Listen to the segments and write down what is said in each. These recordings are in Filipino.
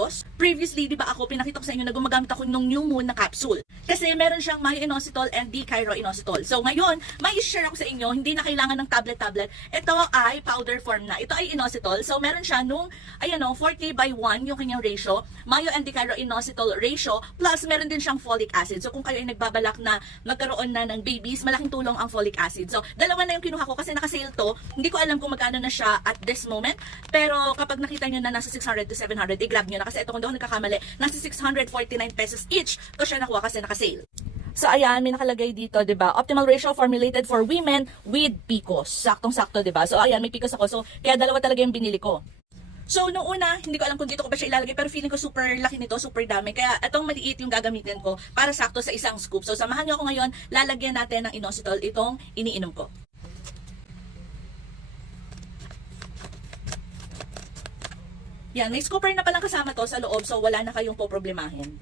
PCOS. Previously, di ba ako, pinakita ko sa inyo na gumagamit ako ng New Moon na capsule. Kasi meron siyang myo-inositol and D-chiro-inositol. So ngayon, may share ako sa inyo, hindi na kailangan ng tablet-tablet. Ito ay powder form na. Ito ay inositol. So meron siya nung, 40/1 yung kanyang ratio, myo and D-chiro-inositol ratio, plus meron din siyang folic acid. So kung kayo ay nagbabalak na magkaroon na ng babies, malaking tulong ang folic acid. So dalawa na yung kinuha ko kasi naka-sale to. Hindi ko alam kung magkano na siya at this moment. Pero kapag nakita nyo na nasa 600 to 700, i-grab nyo na. Kasi ito kung doon nagkakamali, nasa 649 pesos each. Ito siya nakuha kasi naka-sale. So ayan, may nakalagay dito, 'di ba? Optimal ratio formulated for women with PCOS. Saktong-sakto, 'di ba? So ayan, may PCOS ako. So kaya dalawa talaga yung binili ko. So nung una, hindi ko alam kung dito ko ba siya ilalagay, pero feeling ko super laki nito, super dami. Kaya itong maliit yung gagamitin ko para sakto sa isang scoop. So samahan niyo ako ngayon, lalagyan natin ng inositol itong iniinom ko. Yan, may scooper na palang kasama to sa loob, so wala na kayong poproblemahin.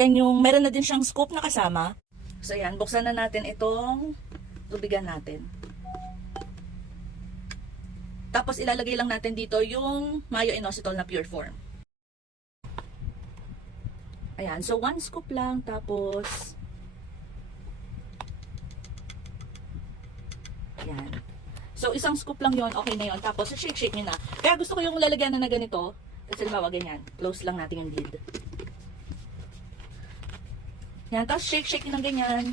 Yan yung, meron na din siyang scoop na kasama. So yan, buksan na natin itong tubigan natin. Tapos ilalagay lang natin dito yung myo-inositol na pure form. Ayan, so 1 scoop lang, tapos ayan. So isang scoop lang yon, okay na yon. Tapos shake nyo na. Kaya gusto ko yung lalagyan na ganito. Kasi halimbawa ganyan, close lang natin yung lid. Yan, tapos shake ng ganyan.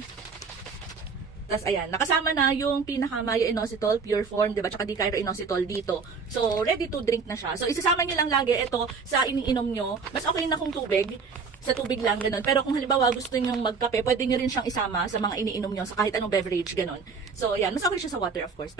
Tapos ayan, nakasama na yung pinaka-myo-inositol pure form, diba? Tsaka D-chiro-inositol dito. So ready to drink na siya. So isasama nyo lang lagi ito sa iniinom nyo. Mas okay na kung tubig. Sa tubig lang, ganun. Pero kung halimbawa gusto nyo magkape, pwede nyo rin siyang isama sa mga iniinom nyo, sa kahit anong beverage, ganun. So ayan, mas okay siya sa water, of course.